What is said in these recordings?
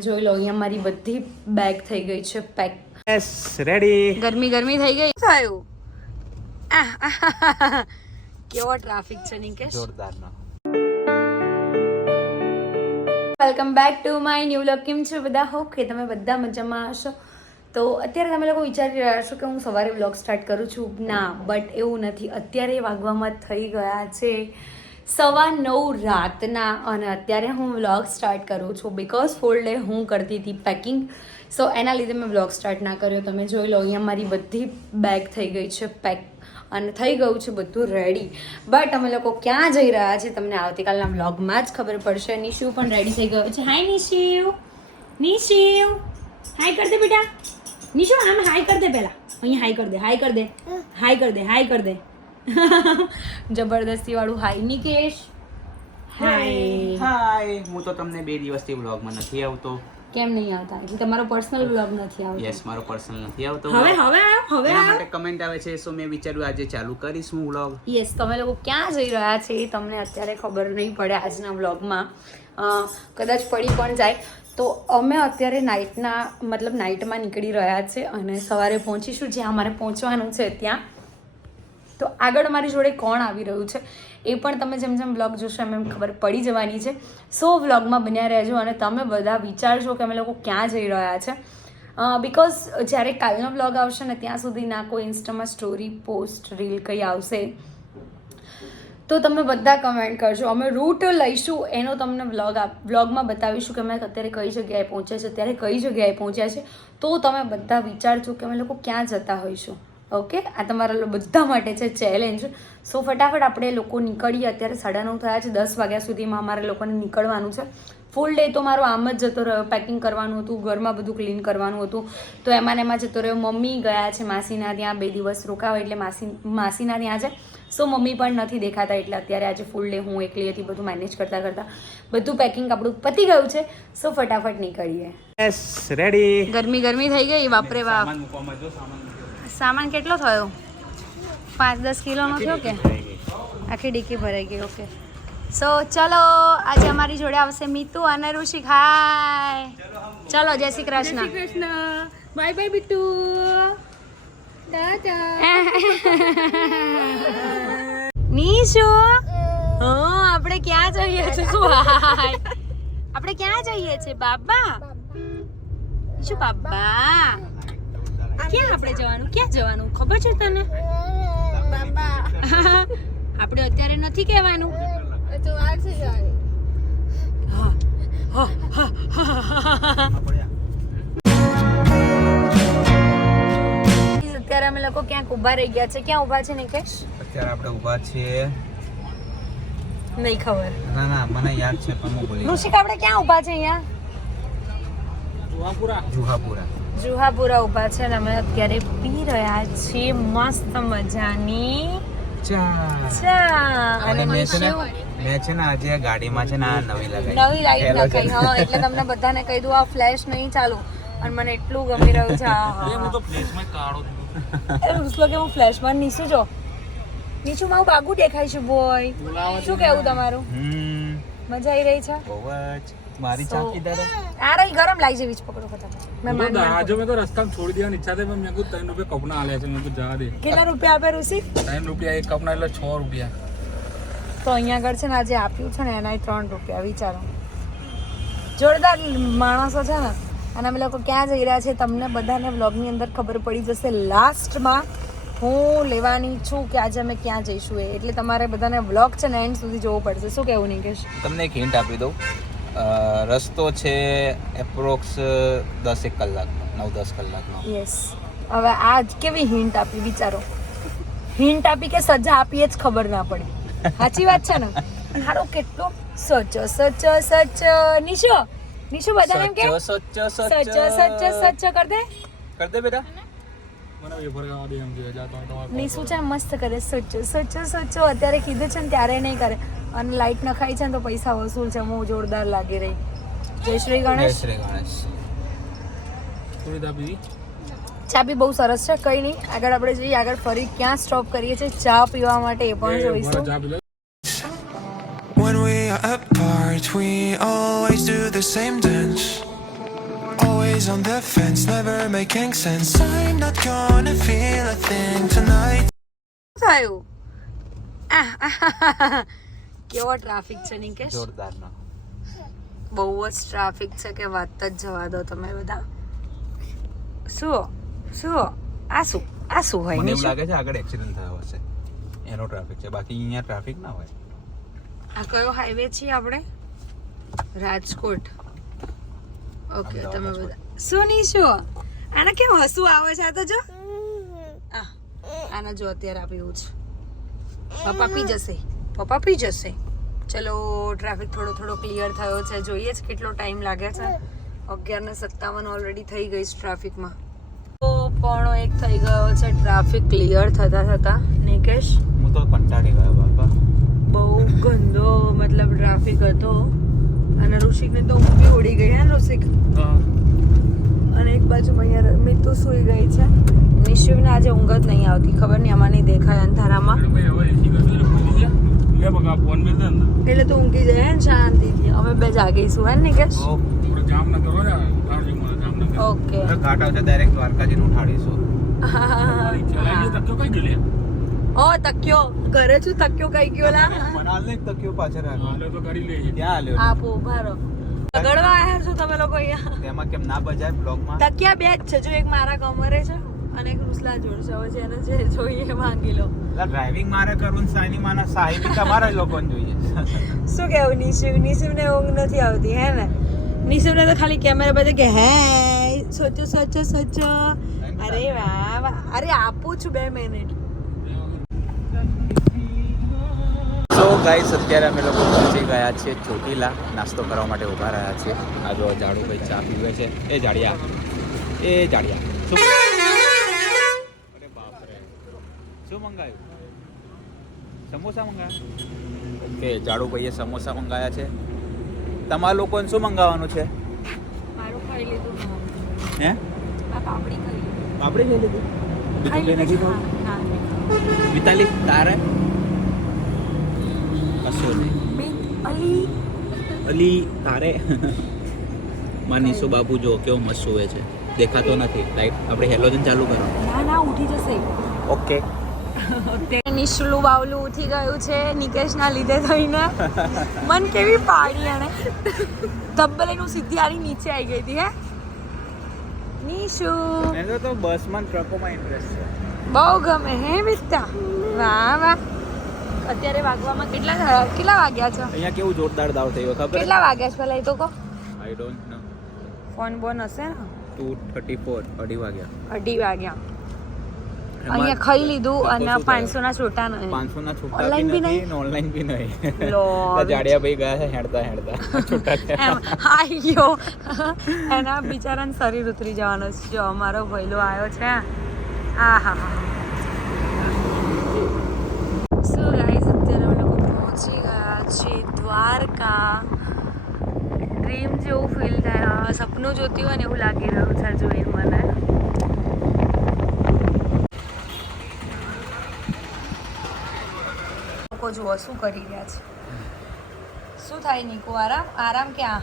જોઈ લો અહીંયા મારી બધી બેગ થઈ ગઈ છે પેક યસ રેડી ગરમી ગરમી થઈ ગઈ? થયું? કેવો ટ્રાફિક છે નિકેશ? જોરદાર welcome back to my new look કેમ છો બધા? હોપ કે તમે બધા મજામાં હશો? તો અત્યારે તમે લોકો વિચારી રહ્યા છો કે હું સવારે વ્લોગ સ્ટાર્ટ કરું છું. ના બટ એવું નથી. અત્યારે વાગવામાં થઈ ગયા છે સવા નવ રાતના અને અત્યારે હું વ્લોગ સ્ટાર્ટ કરું છું બિકોઝ ફૂલ ડે હું કરતી હતી પેકિંગ સો એના લીધે મેં વ્લોગ સ્ટાર્ટ ના કર્યો. તમે જોઈ લો અહીંયા મારી બધી બેગ થઈ ગઈ છે પેક અને થઈ ગયું છે બધું રેડી બટ અમે લોકો ક્યાં જઈ રહ્યા છે તમને આવતીકાલના વ્લોગમાં જ ખબર પડશે. નિશુ પણ રેડી થઈ ગયો છે. હાય નિશિવ. નિશિવ. હાય કર દે બેટા. નિશુ આમ હાય કર દે પહેલાં. અહીંયા હાય કર દે હાય કર દે. હાય કર દે હાય કર દે. જબરદસ્તી વાળું હાય નિકેશ હાય હાય હું તો તમને બે દિવસથી વ્લોગમાં નથી આવતો. કેમ નહીં આવતા? એટલે તમારો પર્સનલ વ્લોગ નથી આવતો. યસ મારો પર્સનલ નથી આવતો હવે હવે હવે માટે કમેન્ટ આવે છે સો મેં વિચાર્યું આજે ચાલુ કરીશ હું વ્લોગ યસ તમે લોકો ક્યાં જઈ રહ્યા છે એ તમને અત્યારે ખબર નહીં પડે આજના વ્લોગમાં કદાચ પડી પણ જાય. તો અમે અત્યારે નાઇટના મતલબ નાઇટમાં નીકળી રહ્યા છે અને સવારે પહોંચીશું. જ્યાં અમારે પહોંચવાનું છે ત્યાં. તો આગળ મારી જોડે કોણ આવી રહ્યું છે એ પણ તમે જેમ જેમ વ્લોગ જોશો એમ એમ ખબર પડી જવાની છે. સો વ્લોગમાં બન્યા રહેજો અને તમે બધા વિચારજો કે અમે લોકો ક્યાં જઈ રહ્યા છે. બિકોઝ જ્યારે કાલનો વ્લોગ આવશે ને ત્યાં સુધી ના કોઈ ઇન્સ્ટામાં સ્ટોરી પોસ્ટ રીલ કંઈ આવશે, તો તમે બધા કમેન્ટ કરજો. અમે રૂટ લઈશું, એનો તમને વ્લોગ વ્લોગમાં બતાવીશું કે અમે અત્યારે કઈ જગ્યાએ પહોંચ્યા છે ત્યારે કઈ જગ્યાએ પહોંચ્યા છે. તો તમે બધા વિચારજો કે અમે લોકો ક્યાં જતા હોઈશું. ઓકે આ તમારા બધા માટે છે ચેલેન્જ સો ફટાફટ આપણે લોકો નીકળીએ. અત્યારે સાડા નવ થયા છે દસ વાગ્યા સુધીમાં અમારે લોકોને નીકળવાનું છે. ફૂલ ડે તો મારો આમ જ જતો રહ્યો. પેકિંગ કરવાનું હતું ઘરમાં બધું ક્લીન કરવાનું હતું. તો એમાં ને એમાં જતો રહ્યો. મમ્મી ગયા છે માસીના ત્યાં બે દિવસ રોકાવા એટલે માસી માસીના ત્યાં છે. સો મમ્મી પણ નથી દેખાતા એટલે અત્યારે આજે ફૂલ ડે હું એકલી હતી બધું મેનેજ કરતા કરતાં. બધું પેકિંગ આપણું પતી ગયું છે. સો ફટાફટ નીકળીએ. યસ રેડી ગરમી ગરમી થઈ ગઈ. બાપરે બાપ. સામાન કેટલો થયો? પાંચ દસ કિલોનો થયો કે? આખી ડીકી ભરાઈ ગઈ. ઓકે સો ચલો આજે અમારી જોડે આવશે મીતુ અને ઋષિક. હાય ચલો જય Shri Krishna. Krishna. Bye bye tata. Nishu? હા આપણે ક્યાં જઈએ છીએ? હાય આપણે ક્યાં જઈએ છીએ? બાબા? નીશુ બાબા? ક્યાં આપણે જવાનું? ક્યાં જવાનું? ખબર છે તને? આપણે અત્યારે નથી કહેવાનું. તો વાર છે જવાની અત્યારે અમે લોકો ક્યાંક ઊભા રહી ગયા છે. ક્યાં ઊભા છે નિકેશ? અત્યારે આપણે ઊભા છીએ. નહીં ખબર. ના ના મને યાદ છે પણ હું ભૂલી ઋષિક આપણે ક્યાં ઊભા છે અહીંયા? જુહાપુરા જુહાપુરા. જુહાપુરા ઊભા છે અને અમે અત્યારે પી રહ્યા છીએ. મસ્ત મજાની. ચા ચા અને મેં છે ને છે ને આજે ગાડીમાં છે ને આ નવી લગાવી. નવી લાઈટ Hello હા એટલે તમને બધાને કહી દઉં આ ફ્લેશ નહીં ચાલુ. અને મને એટલું ગમી રહ્યું છે આ હા. એ રૂસલો કે હું ફ્લેશમાં નીસું જો. નીચું મારું બાગુ દેખાય છે બોય. શું કેવું તમારું? હમ. મજા આવી રહી છે? બહુ જ. મારી ચા તારે ગરમ લાગી છે વીજ પકડો ફટાફટ મેં માન આજે મેં તો રસ્તામાં છોડી દેવાની ઈચ્છા થઈ પણ મેં કીધું ત્રણ રૂપિયા કપના આલ્યા છે. મેં કીધું જવા દે. કેટલા રૂપિયા આપે ઋષિ? ત્રણ રૂપિયા એક કપના એટલે છ રૂપિયા. તો અહીંયા આગળ છે ને આજે આપ્યું છે ને એના ત્રણ રૂપિયા વિચારો. જોરદાર માણસો છે ને. અને અમે લોકો ક્યાં જઈ રહ્યા છે તમને બધાને વ્લોગની અંદર ખબર પડી જશે. લાસ્ટમાં હું લેવાની છું કે આજે અમે ક્યાં જઈશું એ. એટલે તમારે બધાને વ્લોગ છે ને એન્ડ સુધી જોવો પડશે. શું કહેવું નિકેશ? તમને એક હિન્ટ આપી દઉં. રસ્તો છે એપ્રોક્સ દસ એક કલાકનો નવ દસ કલાકનો યસ હવે આ જ કેવી હિન્ટ આપી વિચારો હિન્ટ આપી કે સજા આપીએ જ ખબર ના પડી સાચી વાત છે ને હારો કેટલો સચ સચ સચ નિશો નિશો બધાને એમ કે સચ સચ સચ સચ સચો કર દે કર દે બેટા મને વેફર ખાવા દે એમ છે જા તો તમારે નિશુ છે મસ્ત કરે સચો સચો સચો અત્યારે કીધું છે ને ત્યારે નહીં કરે. અને લાઈટ નખાઈ છે ને તો પૈસા વસૂલ છે બહુ જોરદાર લાગી રહી જય શ્રી ગણેશ. શ્રી ગણેશ. થોડી દા પીવી ચા બી બહુ સરસ છે કઈ નહીં. આગળ આપણે જઈએ આગળ ફરી ક્યાં સ્ટોપ કરીએ છીએ ચા પીવા માટે એ પણ જોઈશું. When we are apart, we always do the same dance. Always on the fence, never making sense. I'm not gonna feel a thing tonight. થયું? કેવો ટ્રાફિક છે નિકેશ જોરદારનો. બહુ જ ટ્રાફિક છે કે વાત જ જવા દો તમે બધા. શું? શું? આ શું? આ શું હોય મને એવું લાગે છે આગળ એક્સિડન્ટ થયો હશે. એનો ટ્રાફિક છે. બાકી અહીંયા ટ્રાફિક ના હોય. આ કયો હાઈવે છીએ આપણે? રાજકોટ. ઓકે તમે બધા શું શો? આને કેમ હસવું આવે છે? આ તો જો. આ. આને જો અત્યારે આ પીવું છે. પપ્પા પી જશે. પપ્પા પી જશે. ચલો ટ્રાફિક થોડો થોડો ક્લિયર થયો છે. જોઈએ જ કેટલો ટાઈમ લાગે છે. અગિયાર ને સત્તાવન ઓલરેડી થઈ ગઈ છે ટ્રાફિકમાં. તો પોણો એક થઈ ગયો છે. ટ્રાફિક ક્લિયર થતા થતા. નિકેશ? હું તો કંટાળી ગયો બાપા. બહુ ગંદો મતલબ ટ્રાફિક હતો. અને ઋષિકને તો ઊંઘી બી ઉડી ગઈ હે ઋષિક? અને એક બાજુ અહીંયા મિતુ સૂઈ ગઈ છે. નિશિવને આજે ઊંઘ જ નહીં આવતી ખબર નહીં આમાં નહીં દેખાય અંધારામાં. એટલે તો ઊંઘી જાય ને શાંતિથી. અમે બે જાગીશું હે ને ને, જામનગર. ઓકે. ઘાટ આવશે ડાયરેક્ટ ઉઠાડીશું? ઓ તક્યો. ઘરે છું તક્યો કઈ ગયો લા? તક્યો પાછળ રાખો. તો કરી લેજે. ત્યાં આપો ભારો બગડવા આવ્યા છો તમે લોકો અહીંયા? તેમાં કેમ ના બજાય બ્લોગમાં? તકિયા બે જ છે. જો એક મારા કમરે છે અને એક રૂસલા જોડ છે. હવે જેને જે જોઈએ માંગી લો. ડ્રાઇવિંગ મારે કરું સાની માના સાહેબી તમારા લોકોને જોઈએ. શું કેવું? નિશિવ નિશિવને ઊંઘ નથી આવતી હે ને? નિશિવને તો ખાલી કેમેરા બધે કે હે સોચો સોચો સોચો અરે વાહ અરે આપું છું બે મિનિટ ગાઈસ અત્યારે અમે લોકો પહોંચી ગયા છીએ ચોટીલા. નાસ્તો કરવા માટે ઊભા રહ્યા છીએ. આ જો જાડુભાઈ ચા પીવે છે. એ જાડિયા. એ જાડિયા. શું અરે બાપ રે શું મંગાવ્યું સમોસા મંગાવ્યા ઓકે જાડુભાઈએ સમોસા મંગાવ્યા છે. તમારા લોકોને શું મંગાવવાનું છે? મારું ખાઈ લીધું હે? પાપડી ખાઈ લીધી. બીજું કંઈ નથી ખાવું. મિતાલી તારે? અલી અલી તારે? માનીશું બાબુ જો કેવો મસ્ત સુવે છે. દેખાતો નથી. લાઈટ આપણે હેલોજન ચાલુ કરો. ના ના ઉઠી જશે. ઓકે નિશુલું બાવલું ઉઠી ગયું છે નિકેશના લીધે થઈને. મન કેવી પાડી એને ધબ્બલેનું સીધી આની નીચે આવી ગઈ હતી હે? નિશુ. એને તો બસમાં ટ્રકોમાં ઇન્ટરેસ્ટ છે. બહુ ગમે હે મિસ્તા વાહ વાહ. અત્યારે વાગવામાં કેટલા કેટલા વાગ્યા છે? અહીંયા કેવું જોરદાર દાવ થયો ખબર? કેટલા વાગ્યા છે? પહેલા એ તો કહો. આઈ ડોન્ટ નો ફોન બોન હશે ને? ટુ થર્ટી ફોર અઢી વાગ્યા. અઢી વાગ્યા. અહીંયા ખાઈ લીધું અને પાંચસો ના છોટા નહીં. પાંચસો ના છૂટા ઓનલાઈન બી બી ઓનલાઈન બી નહીં. લો, જાડિયા ભાઈ ગયા છે હેડતા હેડતા. છોટા આઈ એના બિચારાને શરીર ઉતરી જવાનો છે. અમારો ભઈલો આવ્યો છે. આ હા હા સો ગાઈસ અત્યારે અમે લોકો પહોંચી ગયા છીએ દ્વારકા ડ્રીમ જેવું ફીલ થાય. સપનું જોતી હોય ને એવું લાગી રહ્યું છે જોઈ મને. લોકો જુઓ શું કરી રહ્યા છે. શું થાય નીકુ? આરામ? આરામ ક્યાં?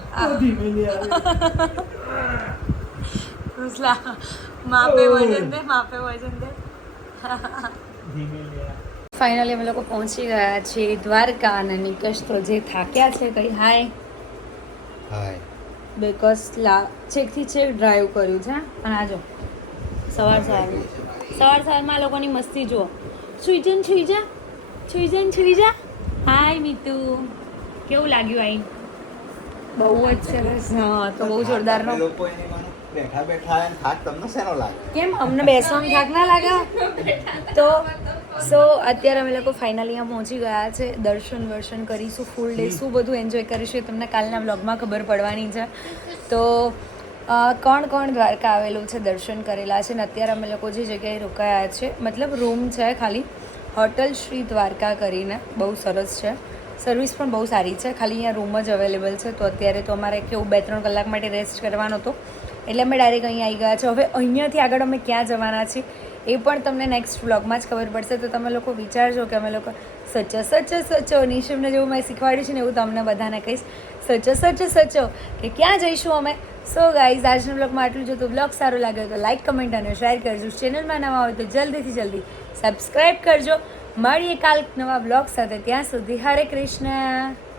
માપે વજન દે માપે વજન દે. ફાઇનલી અમે લોકો પહોંચી ગયા છીએ દ્વારકા અને નિકેશ તો જે થાક્યા છે કઈ હાય. હાય. બિકોઝ લા છેકથી છેક ડ્રાઈવ કર્યું છે અને આ જો. સવાર સવારમાં સવાર સવારમાં આ લોકોની મસ્તી જુઓ. સુઈજન છુઈજા સુઈજન સુઈ જા સુઈ જા ને સુઈ જા હાય મીતુ. કેવું લાગ્યું આઈ? બહુ જ સરસ. હા તો બહુ એની માનો બેઠા બેઠા થાક તમને શેનો લાગે? કેમ? અમને બેસવાનું થાક ના લાગે? તો સો અત્યારે અમે લોકો ફાઇનલી અહીંયા પહોંચી ગયા છે. દર્શન વર્શન કરીશું ફૂલ ડે શું બધું એન્જોય કરીશું તમને કાલના બ્લોગમાં ખબર પડવાની છે. તો કોણ કોણ દ્વારકા આવેલું છે દર્શન કરેલા છે ને અત્યારે અમે લોકો જે જગ્યાએ રોકાયા છે મતલબ રૂમ છે ખાલી હોટલ શ્રી દ્વારકા કરીને બહુ સરસ છે. સર્વિસ પણ બહુ સારી છે ખાલી અહીંયા રૂમ જ અવેલેબલ છે. તો અત્યારે તો અમારે કેવું બે ત્રણ કલાક માટે રેસ્ટ કરવાનો હતો. એટલે અમે ડાયરેક્ટ અહીંયા આવી ગયા છે. હવે અહીંયાથી આગળ અમે ક્યાં જવાના છીએ? એ પણ તમને નેક્સ્ટ વ્લોગમાં જ ખબર પડશે. તો તમે લોકો વિચારજો કે અમે લોકો સચો સચો સચો નિશમને જેવું મેં શીખવાડ્યું છે ને એવું તમને બધાને કહીશ. સચો સચો સચો કે ક્યાં જઈશું અમે? સો ગાઈઝ આજના બ્લોગમાં આટલું જો. તો બ્લોગ સારો લાગ્યો તો લાઇક કમેન્ટ અને શેર કરજો. ચેનલમાં નવા હોય તો જલ્દીથી જલ્દી સબસ્ક્રાઈબ કરજો. મળીએ કાલ નવા બ્લોગ સાથે. ત્યાં સુધી હરે કૃષ્ણ.